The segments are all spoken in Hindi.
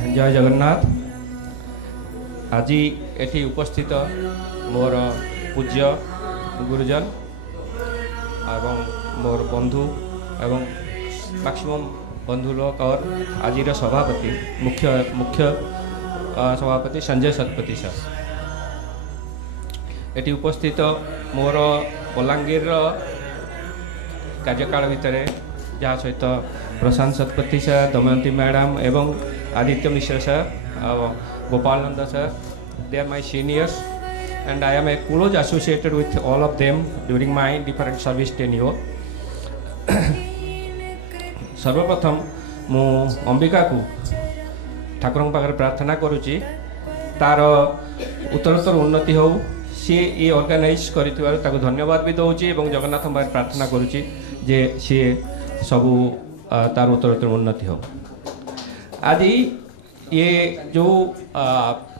जय जगन्नाथ। आज एठी उपस्थित मोर पूज्य गुरुजन एवं मोर बंधु एवं मैक्सिमम बंधु लोग और आज सभापति मुख्य मुख्य सभापति संजय शतपथी सर एटी उपस्थित मोर बलांगीर कार्यकाल भितर जहाँ सहित प्रशांत शतपथी सर, दमयंती मैडम एवं Aditya Mishra sir, Gopal Nand sir, they are my seniors and I am a close associated with all of them during my different service tenure. सर्वप्रथम मु अंबिका को ठाकुर पाखे प्रार्थना करुच्ची तार उत्तरोत्तर उन्नति हो सी ये ऑर्गेनाइज कर धन्यवाद भी दूसरी और जगन्नाथ पाखे प्रार्थना करुच्ची जे सी सबू तार उत्तरोत्तर उन्नति हो। आज ये जो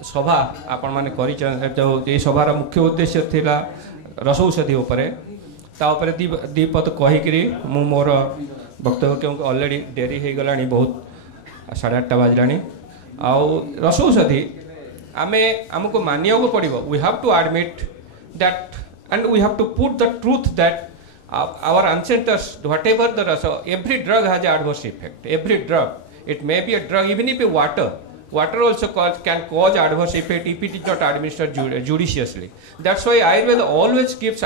सभा आपण माने करी जो ये सभार मुख्य उद्देश्य थिला रस औषधि उपरे दीपद कहीकि मु मोर वक्तव्य क्योंकि ऑलरेडी डेरी हो गला बहुत 8:30 बाजला आउ रस औषधि आमे हमको मानिया को पड़ो। We have to admit that and we have to put the truth that our ancestors, whatever the rasa, every drug has an adverse effect. Every drug, it may be a drug, even if a water also can cause adverse effect if it is not administered judiciously. That's why Ayurveda always gives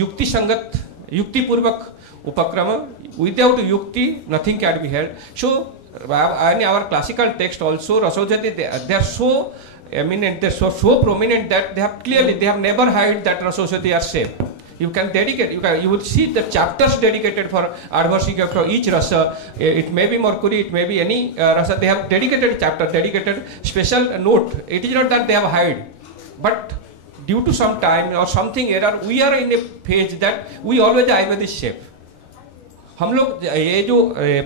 yukti sangat, yukti purvak upakrama. Without yukti, nothing can be held. So, in our classical text also, Rasauchati, they are so eminent, they are so prominent that they have never hide that Rasauchati are safe. You can dedicate, you will see the chapters dedicated for adverse effect for each rasa. It may be mercury, it may be any rasa. They have dedicated chapter, dedicated special note. It is not that they have hide, but due to some time or something error, we are in a phase that we always Ayurveda is safe. हम लोग ये जो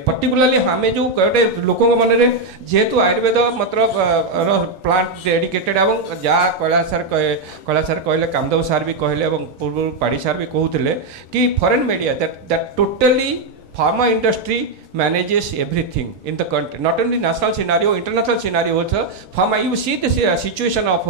पर्टिकुलरली हमें जो कहते लोकों के मन में जेहेतु आयुर्वेद मतलब प्लांट डेडिकेटेड एवं जहाँ कैलाश सर कहले कामदेव सर भी कहले एवं पूर्व पाड़ी सर भी कहते कि foreign media that totally pharma industry manages everything in the country, not only national scenario, international scenario also. Pharma, you see the situation of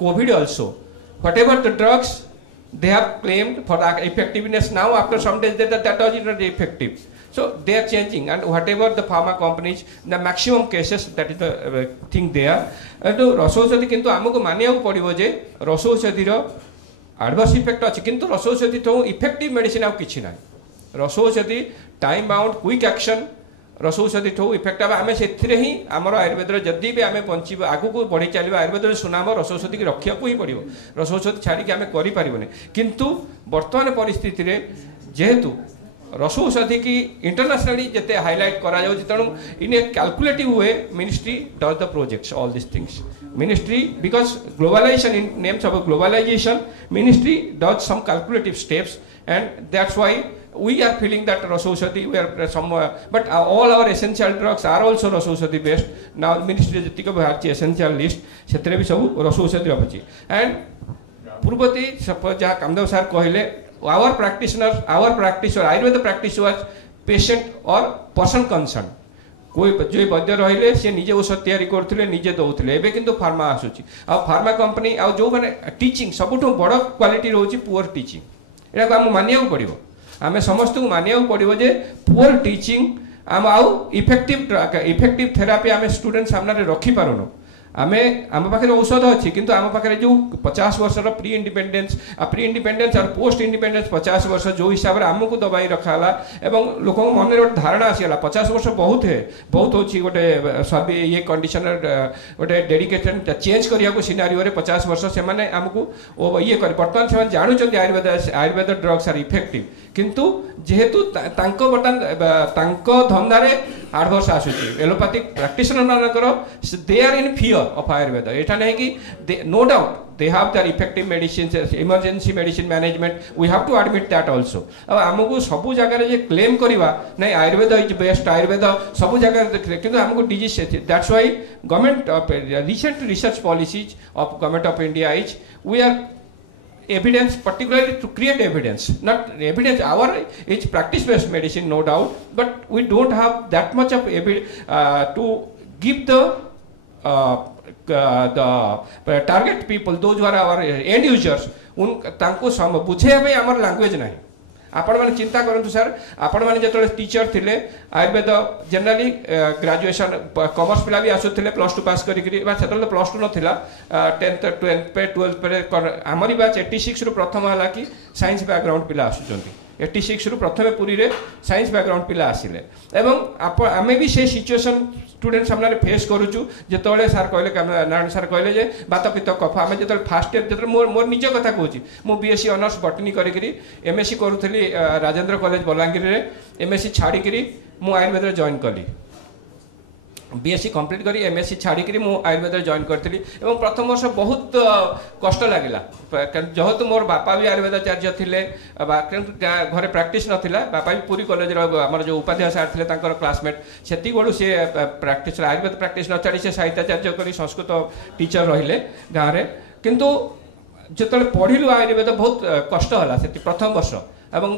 COVID also. Whatever the drugs they have claimed for the effectiveness, now after some days that was not effective. So they are changing, and whatever the pharma companies, the maximum cases, that is the thing there. तो रसौषधि किंतु आमको मानिया को पड़ो जे रसौषधि एडवर्स इफेक्ट अच्छी किंतु रसौषधि तो इफेक्टिव मेडिसिन आउ किछि ना। रसौषधि टाइम बाउंड क्विक एक्शन रसौषधि ठो इफेक्ट आम से ही आमर आयुर्वेद जदि भी आम बंचब आगू बढ़ी चलो आयुर्वेद सुनाम रसौषधि की रखा ही पड़ो। रसौषधि छाड़ी आम करें किंतु वर्तमान परिस्थिति रे जेहेतु रसौषधि की इंटरनेशनली जिते हाईलाइट करा तेणु in a calculative way ministry does the projects all this things. Ministry because globalisation in names of globalisation ministry does some calculative steps and that's why we are feeling that Rasauchati, we are somewhere, but all our essential drugs are also Rasauchati based. Now ministry jetika bharti essential list setre bi sabu Rasauchati rachi and purvati jaha Kamdev sir कहले our practitioner Ayurveda practice was patient or person concerned. कोई जो वैद्य रहिले से निजे औषध तैयारी करथिले निजे दउथिले एबे किंतु फार्मा आसुची आ फार्मा कंपनी आ जो माने टीचिंग सबुठो बड़ क्वालिटी रहउची पुअर टीचिंग एटा हम मानिया पड़िबो। आम समस्त को मानिया पड़ो जे पुअर टीचिंग आम आउ इफेक्टिव थेरापी आम स्टूडेंट सामने रखी पारुनु। आम पाखे औषध अच्छी किंतु आम पाखे जो 50 वर्षर प्री इंडिपेंडेंस और पोस्ट इंडिपेंडेंस 50 वर्ष जो हिसाब से आमको दबाई रखाला एवं लोक मन गोटे धारणा आसीगला 50 वर्ष बहुत है बहुत हो गोटे सब ये कंडीशन गोटे डेडिकेशन चेंज करने को सिनारियो 50 वर्ष से आमको ये कर बर्तमान से जानूँ आयुर्वेद ड्रग्स आर इफेक्टिव किंतु जेहेतु धंदारे एडवर्स आसूची एलोपैथिक प्रैक्टिशनर मानकर they are in fear of Ayurveda एटा नहीं कि no doubt they have their effective medicines, emergency medicine management. We have to admit that also. अब हमको सबू जगह जे क्लेम करिवा नहीं आयुर्वेद इज बेस्ट आयुर्वेद सबू जगह किंतु हमको डिजीज से that's why government of recent research policies of government of India is we are evidence, particularly to create evidence, not evidence. Our is practice based medicine, no doubt, but we don't have that much of to give the the target people, those who are our end users, बुझे आम लांगुएज ना आपण मैंने चिंता करूँ सर आपण मैंने जो टीचर थिले आयुर्वेद जनरली ग्रेजुएशन कॉमर्स पिला भी आसुले +2 पास करी +2 नथिला 10th 12th पे 12th पे आमरी बैच 86 रु प्रथम हला कि साइंस बैकग्राउंड पिला आसुचंती 86 रु प्रथम पुरी रे साइंस बैकग्राउंड पिला आसिले एवं आमे भी से सिचुएशन स्टूडेंट सामने फेस करूचु जेतोले सर कहले नारायण सर कहले जे बात पित्त कफ आमे जेतोले फर्स्ट ईयर जेतोले मोर निज कथा कहूची मो बीएससी ऑनर्स बॉटनी करिकरी एमएससी करूथली राजेंद्र कॉलेज बलांगीर रे एमएससी छाड़ी करी मु आयुर्वेद रे जॉइन कली बीएससी कंप्लीट करी एमएससी छाड़ी करी मु आयुर्वेद रे जॉइन करथली एवं प्रथम वर्ष बहुत कष्ट लागिला जेहेतु मोर बापा भी आयुर्वेदाचार्य थिले घरे प्रैक्टिस नथिला बापा भी पूरी कॉलेज रो हमर जो उपाध्याय सर थिले तांकर क्लासमेट सेती गोडू से प्रैक्टिस आयुर्वेद प्रैक्टिस न छाड़ी से साहित्याचार्य करी संस्कृत टीचर रहिले गाँव रे किंतु जेतले पढ़िलु आयुर्वेद बहुत कष्ट होला सेती प्रथम वर्ष एवं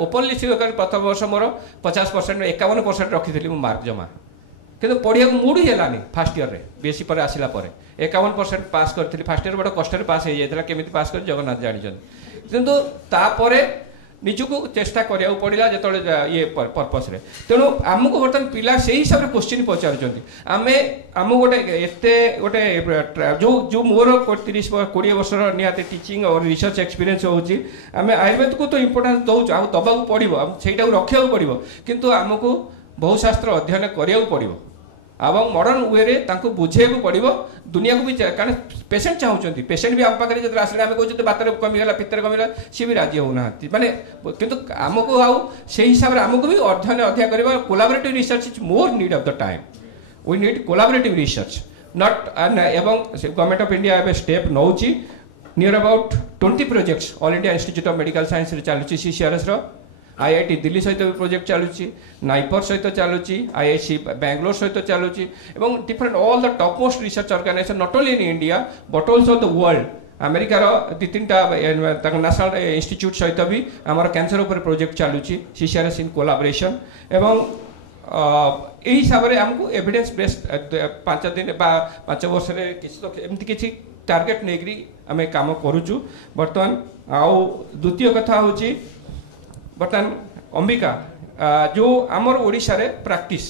ओपनली स्वीकार प्रथम वर्ष मोर 50% 51% रखी मु मार्क जमा किंतु पढ़िया मूड ही है फास्ट इयर रे बीएससी पर आसिला पर 51% पास करी फास्ट इयर बड़ा कष्ट पास हो जाता केमी पास कर जगन्नाथ जानते किंतु तापर निजको चेष्टा करा पड़ा जो ये पर्पस रे तेणु आमको बर्तमान पिला से हिसाब से क्वेश्चन पचार आम आम गोटे एत गोटे जो जो मोर 30-20 वर्ष निहाती टीचिंग और रिसर्च एक्सपीरियंस होची आम आयुर्वेद को तो इंपोर्टेंस दौच आ दबा पड़ो से रखा पड़ो किंतु आमको बहुशास्त्र अध्ययन करा पड़ो और मॉडर्न वे रे तांको बुझेबू पड़ो दुनिया को भी कारण पेसेंट चाहूँगी पेसेंट भी आम पाखे जो आसे आम कहते बात कमीगला पित्तर कमीगला सी भी राजी होना माने किंतु आमको आउ से हिसाब से आमको भी अध्ययन अधिक करवा collaborative research is more need of the time we need collaborative research not एवं गवर्नमेंट ऑफ इंडिया एवं स्टेप नौची near about 20 projects all India institute of medical science चलुची सीसीआरएस आईआईटी दिल्ली सहित भी प्रोजेक्ट चलुची नाइपर सहित चलुची आईआईसी बेंगलोर सहित चलुची एवं different all the top most research organization not only in India but also the world अमेरिकार 2-3टा नेशनल इंस्टीट्यूट सहित भी आमर कैंसर उपर प्रोजेक्ट चलुची सीसीआरएस इन कोलाबोरेशन एवं यही हिसाब से आमको एविडेंस बेस्ड 5 दिन 5 वर्ष एमती किसी टार्गेट नहीं आम काम करुचु बर्तमान आउ द्वितीय कथा हूँ बर्तमान अंबिका जो आमर ओडिशा रे प्रैक्टिस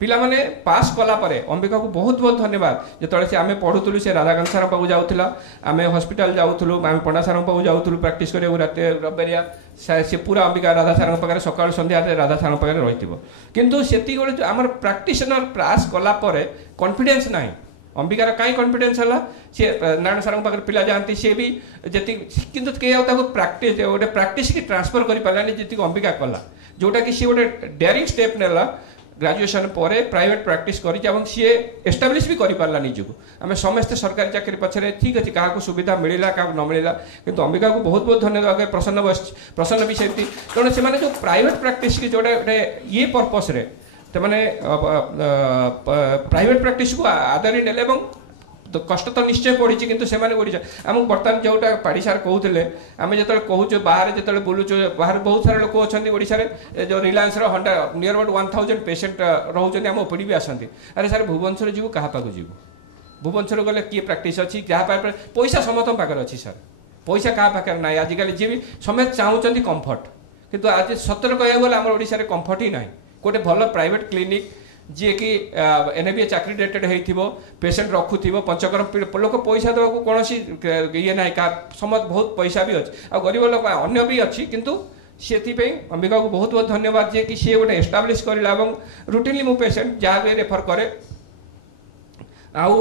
पिला माने पास कला परे अंबिका को बहुत बहुत धन्यवाद जो से आम पढ़ुलु से राधाकांत सार पाक जाऊला आम हॉस्पिटल जाऊँ आम पंडा सार पाक जाऊँ प्रैक्टिस करा रात रविवारिया से पूरा अंबिका राधा सार पाखे सका सन्ध्या राधा सार पाखे रही किंतु से आम प्रैक्टिशनर पास कला कॉन्फिडेंस ना अंबिकार कहीं कॉन्फिडेंस है सी नारायण सार पाखे पिला जाती सी भी जी कितु कहीं प्रैक्टिस गोटे प्रैक्टिस की ट्रांसफर कर पारानी जी अंबिका कला जोटा कि सी गोटे डेयरिंग स्टेप नेला ग्रेजुएशन पर प्राइवेट प्रैक्टिस कर सी एस्टाब्लीश भी कर पारा निजको आम समस्ते सरकारी चाकरी पछरे ठीक अच्छे क्या सुविधा मिलला क्या न मिलला किंतु अंबिका को बहुत बहुत धन्यवाद प्रसन्न भी सेमती तेणु से जो प्राइवेट प्रैक्टिस की जोटे ये पर्पस रे मैंने प्राइवेट प्रैक्टिस को आदरी ने तो कष्ट तो निश्चय पड़ी किंतु से आमको बर्तमान जोटा पाड़ी सार कहते आम जो कहूँ बाहर जो बुलूचु बाहर बहुत सारा लोक अच्छा ओडिशा जो रिलायंस नियर अबाउट 1000 पेसेंट रोचे आम ओपीडी भी आसती अरे सर भुवनेश्वर जीव क्या पाक जीव भुवनेश्वर गले किए प्रैक्टिस अच्छी जहाँ पैसा समस्त पाखे अच्छी सर पैसा क्या पाखे ना आजिकल जी भी समस्त चाहूँगी कंफर्ट किंतु आज सतर कह गले आम ओडिशा कंफर्ट ही ना गोटे भल प्राइवेट क्लिनिक जी कि एनएबीए चाकरी डेटेड हो पेसेंट रखुव पंचकर्म लोक पैसा देवा कौन ये ना समझ बहुत पैसा भी अच्छे आ गरीब लोक अन्य भी अच्छी किंतु से अंबिका को बहुत बहुत धन्यवाद जे कि सी गोटे एस्टाब्लीश करला रुटीनली मु पेसेंट जहाँ भी रेफर करे आउ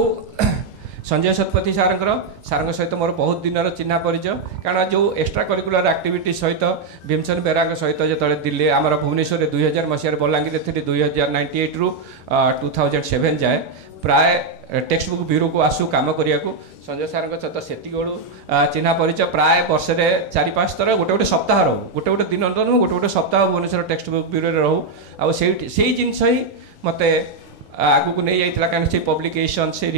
संजय शतपथी सार सहित मोर बहुत दिन चिन्हा परिचय कारण जो एक्स्ट्रा करिकुलर एक्टिविटी सहित भीमसेन बेरा सहित जो दिल्ली आम भुवनेश्वर 2000 मसीह बलांगीर थी 1998 रु 2007 जाए प्राय टेक्स्ट बुक ब्यूरो को आसू कम करने को संजय सार सहित से चिन्हा परिचय प्राय वर्ष में 4-5 थर गोटे गोटे सप्ताह रो गोटे गोटे दिन नुह गोटे गोटे सप्ताह भुवनेश्वर टेक्स्ट बुक ब्यूरो रहू आ से जिनस ही मत आगु को नहीं जाइला कारण से पब्लिकेशन से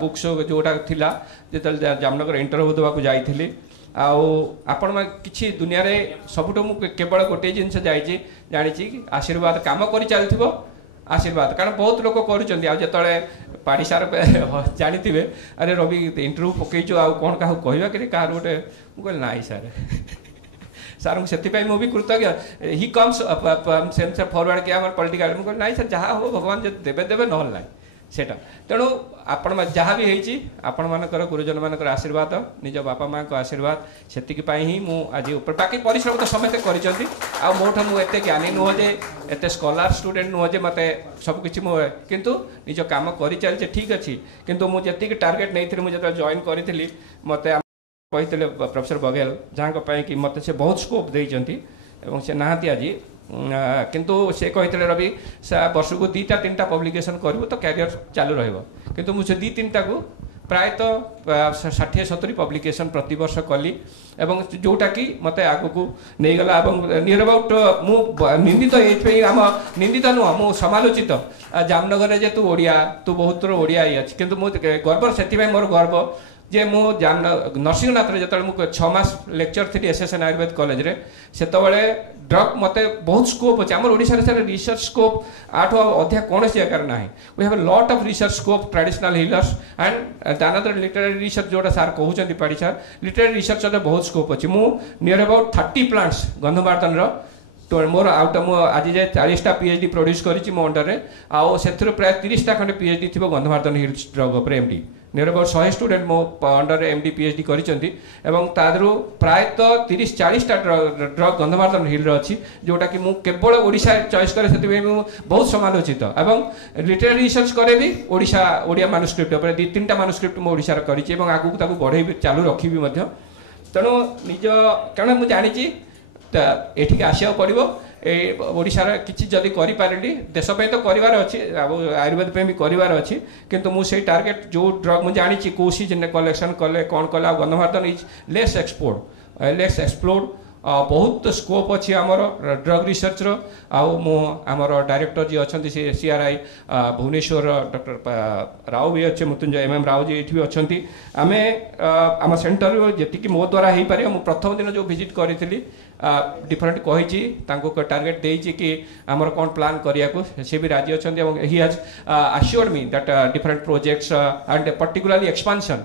बुक्स जोटा थिला जो जामनगर इंटरव्यू देवाक जाइली आपण किसी दुनिया रे सबुठ मु केवल गोटे जिनस जानी आशीर्वाद काम कर चलती आशीर्वाद कारण बहुत लोक करुँच जो पाड़ी सार जानी अरे रवि इंटरव्यू पकईचु आउ कौन क्या कहवा कि कह गोटे मुझे नाई सार सार से भी कृतज्ञ हि कम्स सेंस फॉरवर्ड किया पॉलिटिकल मुझे नाई सर जहाँ हो भगवान जो देवे देवे ना सेटा तेणु आपण जहाँ भी होती आपण मानकर गुरुजन मानकर आशीर्वाद निज बापा माँ को आशीर्वाद से ही मुझे ऊपर बाकी परिश्रम तो समस्ते कर मोठ मुझे ज्ञानी नुह जे एत स्कॉलर स्टूडेंट नुह जे मत सबकि किंतु निज काम कर चलचे ठीक अच्छी किंतु मुझे टार्गेट नहीं मुझे जॉइन करी मत कहते प्रोफेसर बघेल जहाँ कि मत से बहुत स्कोप देती से नहांती आज किंतु से कहते रवि वर्ष को 2-3 पब्लिकेशन करूँ तो कैरियर चालू रु मुझे 2-3 को प्रायतः 60-70 पब्लिकेशन प्रति वर्ष कली एवं जोटा कि मत आग को नहीं गला नियर अबाउट मु निंदित आम निंदित नुह मु समालोचित जामनगर जे तू ओडिया तू बहुत ओडिया ही अच्छी किंतु मुझे गर्व से मोर गर्व जे मु नरसिंहनाथ जो 6 मास लेक्चर थी एसएसएन आयुर्वेद कॉलेज रे सेतबले ड्रग मत बहुत स्कोप अच्छे आम ओडिशा रे रिसर्च स्कोप आठ अधिक कौन जगह ना we have lot of research scope traditional healers and another literary research जोटा सार कहते पाड़ी सार लिटरेरी रिसर्च बहुत स्कोप अच्छी मु नियर अबाउट 30 प्लांट्स गंधमार्दन तो मोर आउट आज जाए 40टा पीएचडी प्रोड्यूस करी मो अंडर में आउ से प्राय 30टा खंडे पीएचडी थी गंधमार्दन हिल्स ड्रग उपर एमडी नियर अबाउट 100 स्टूडेंट मो अंडर एमडी पीएचडी करिसेंती एवं तादरु प्रायतः 30-40टा ड्रग गंधमार्दन हिल अच्छी जोटा कि मु केवल ओडिशा चॉइस करे से बहुत समालोचित एवं लिटरेरी रिसर्च करे भी ओडिशा ओडिया मानुस्क्रिप्ट उपर 2-3टा मानुस्क्रिप्ट मो ओडिशा रे करिछि एवं आगु ताकू बढ़े चालू रखी भी तेणु निज कारण मुझे जानी एठिक आसिया पड़ो ओडिशार किसी जदि करिपारिली देशपाई तो करार अच्छी आयुर्वेद भी करार अच्छी किंतु मुझे टार्गेट जो ड्रग मुझे जानी कौ सीजन कलेक्शन कले कौन कले गंधमार्दन इज लेस एक्सप्लोर्ड बहुत स्कोप अच्छी आमर ड्रग रिसर्च आमर डायरेक्टर जी अच्छा सीआरआई भुवनेश्वर डॉक्टर राव भी अच्छे मृत्युंजय एम राव जी ये अच्छा आम आम सेंटर जी मो द्वारा हो पारे मुझे प्रथम दिन जो विजिट करी डिफरेंट कही टार्गेट देती कि आमर कौन प्लान करने सी भी राजी अच्छा ही has assured me that different projects and particularly expansion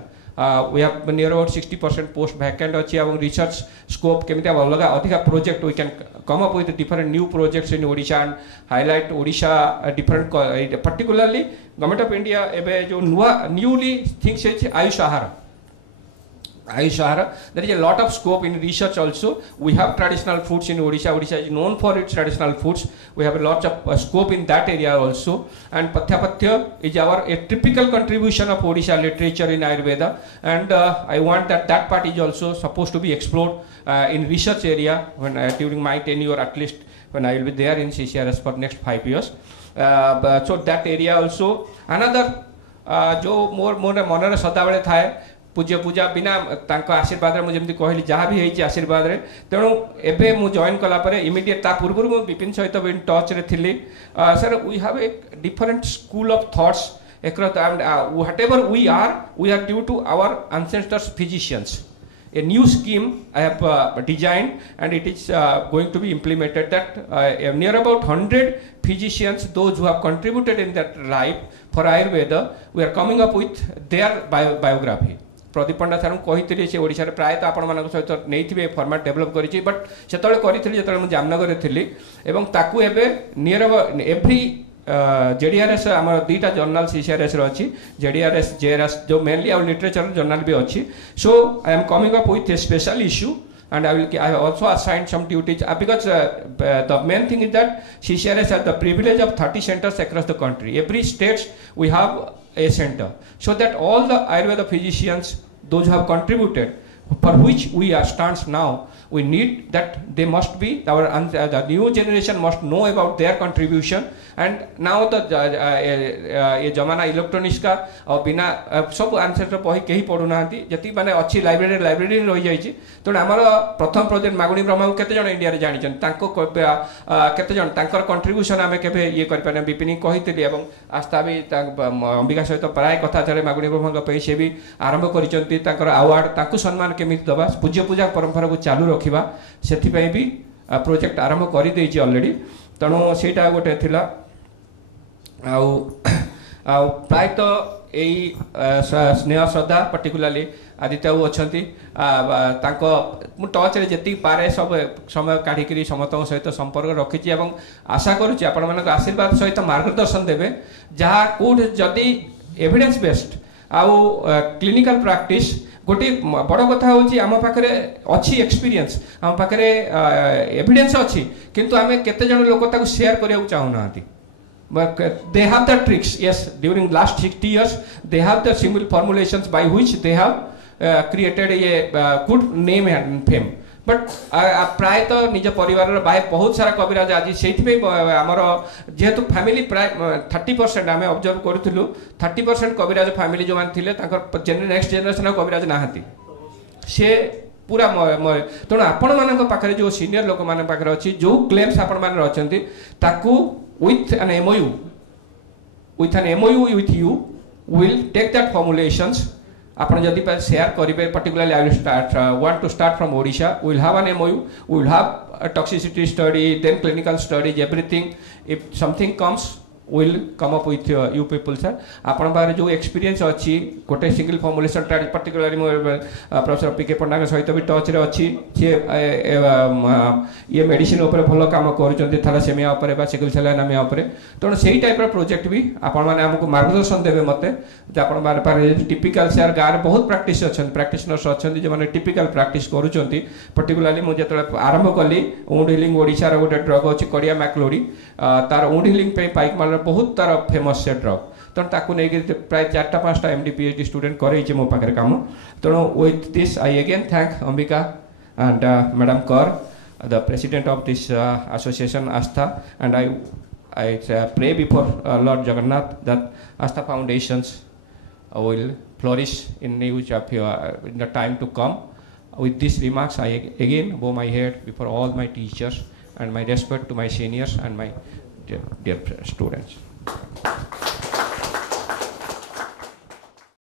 we have near about 60% post vacant अच्छी और research scope केमिति अलग अधिक project we can come up with different new projects in Odisha and highlight Odisha different particularly government of India एबे जो newly things है Ayush Ahara, there is a lot of scope in research also. We have traditional foods in Odisha. Odisha is known for its traditional foods. We have a lot of scope in that area also. And Pathya is a typical contribution of Odisha literature in Ayurveda. And I want that part is also supposed to be explored in research area when during my tenure, at least when I will be there in CCRS for next 5 years. So that area also. Another जो मोर मन सदाबले थाए पूज्य पूजा बिना आशीर्वाद मुझे कहली जहाँ भी होती आशीर्वाद तेणु एवं मुझे जॉइन कलापर इमिडिएट ता पूर्व मुझे विपिन सहित इन टच रे थी sir we have a different school of thoughts whatever we are due to our ancestors physicians a new scheme I have designed and it is going to be implemented that near about 100 physicians those who have contributed in that life for Ayurveda we are coming up with their biography Pradeep Panda sir कही से ओडिशा प्रायतः आपण मान सहित नहीं फॉर्मेट डेवलप करी बट से करी जो जामनगर थी ताकू नियर एवरी जेडीआरएस आम 2टा जर्नल सीसीआरएस अच्छी जेडीआरएस जेआरएस जो मेनली आवर लिटरेचर जर्नल भी अच्छी so I am coming up with a special issue and I have also assigned some duties because the main thing is that CCRS has the privilege of 30 centers across the country. Every state we have a center so that all the Ayurveda physicians those who have contributed for which we are stands now we need that they must be the new generation must know about their contribution and now the ये जमाना इलेक्ट्रॉनिक्स का और बिना सब आंसर बही कहीं पढ़ू ना जी मैंने अच्छी लाइब्रेरी रही जाइए तेणु आमर प्रथम प्रोजेक्ट मागुणी ब्रह्मा को केते इंडिया रे जानी केते जन कंट्रीब्यूशन आम के ये कर विपिन कही आस्था भी अंबिका सहित प्राय कथा चले मागुणी ब्रह्मा से भी आरंभ कर आवार्ड सम्मान केमी दबा पूज्य पूजा परंपरा को चालू रखा से भी प्रोजेक्ट आरंभ कर ऑलरेडी तेणु सेटा गोटे थिला प्रायतः यही स्नेह श्रद्धा पर्टिकुलाली आदित्य बाबू अच्छा टच रे जी पारे सब समय काढ़ी समस्त सहित संपर्क रखी आशा करुच्ची आपण मान आशीर्वाद सहित मार्गदर्शन देवे जहाँ कौट जदि एविडेंस बेस्ड आउ क्लिनिकल प्रैक्टिस गोटे बड़ कथा हूँ आम पाखे अच्छी एक्सपीरियंस आम पाखे एविडेंस अच्छी किंतु आम केते जन लोक ताको शेयर करने को चाहूना but they have the tricks. Yes, during last 60 years they have the simple formulations by which they have created a good name and fame. But प्रायतः निज परिवार बाहे बहुत सारा कविराज आज से आमर जेहेतु फैमिली प्राय 30% आम ऑब्जर्व करूँ 30% कविराज फैमिली जो थे नेक्स्ट जेनेरेशन कविराज नहांती से पूरा तेणु आपण मान पाखे जो सीनियर लोक मान पाखे अच्छी जो क्लेम्स आपण मान अच्छी ताकू with an MOU with you will take that formulations आपण जदि शेयर करेंगे particularly I will want to start from Odisha. We will have an MOU, we will have a toxicity study, then clinical studies, everything. If something comes, we will come up with you people sir. आपण बारे जो एक्सपीरियंस अच्छी गोटे सिंगल फॉर्मुलेशन पर्टिकुलरली प्रोफेसर पीके पंडा सहित भी टच रे अच्छी ये मेडिसिन उपर भल काम कर थैलासेमिया उपर बा सिकल सेल एनीमिया उपर तेणु से टाइप प्रोजेक्ट भी आपण मैंने आमको मार्गदर्शन देवे मते आपण बारे टिपिकल सेयार गाँव बहुत प्रैक्टिस अच्छा प्रैक्टिशनर्स अच्छा जो मैंने टिपिकल प्रैक्टिस करुँच पर्टिकुलरली मुझे आरंभ कली वुंड हिलिंग ओडिशा रो गोटे ड्रग अच्छी कड़िया मैक्लोडी तार वुंड हिलिंग पाइक मार बहुत तार फेमस से ड्रग तेणु ताकू नहीं प्राय 4-5 MD PhD स्टूडेंट करे मो पाखे काम तेणु with this I again thank Ambika and madam कर the president of this association Astha and I pray before Lord Jagannath that Astha Foundations will flourish in the time to come. With these remarks, I again bow my head before all my teachers and my respect to my seniors and my dear students.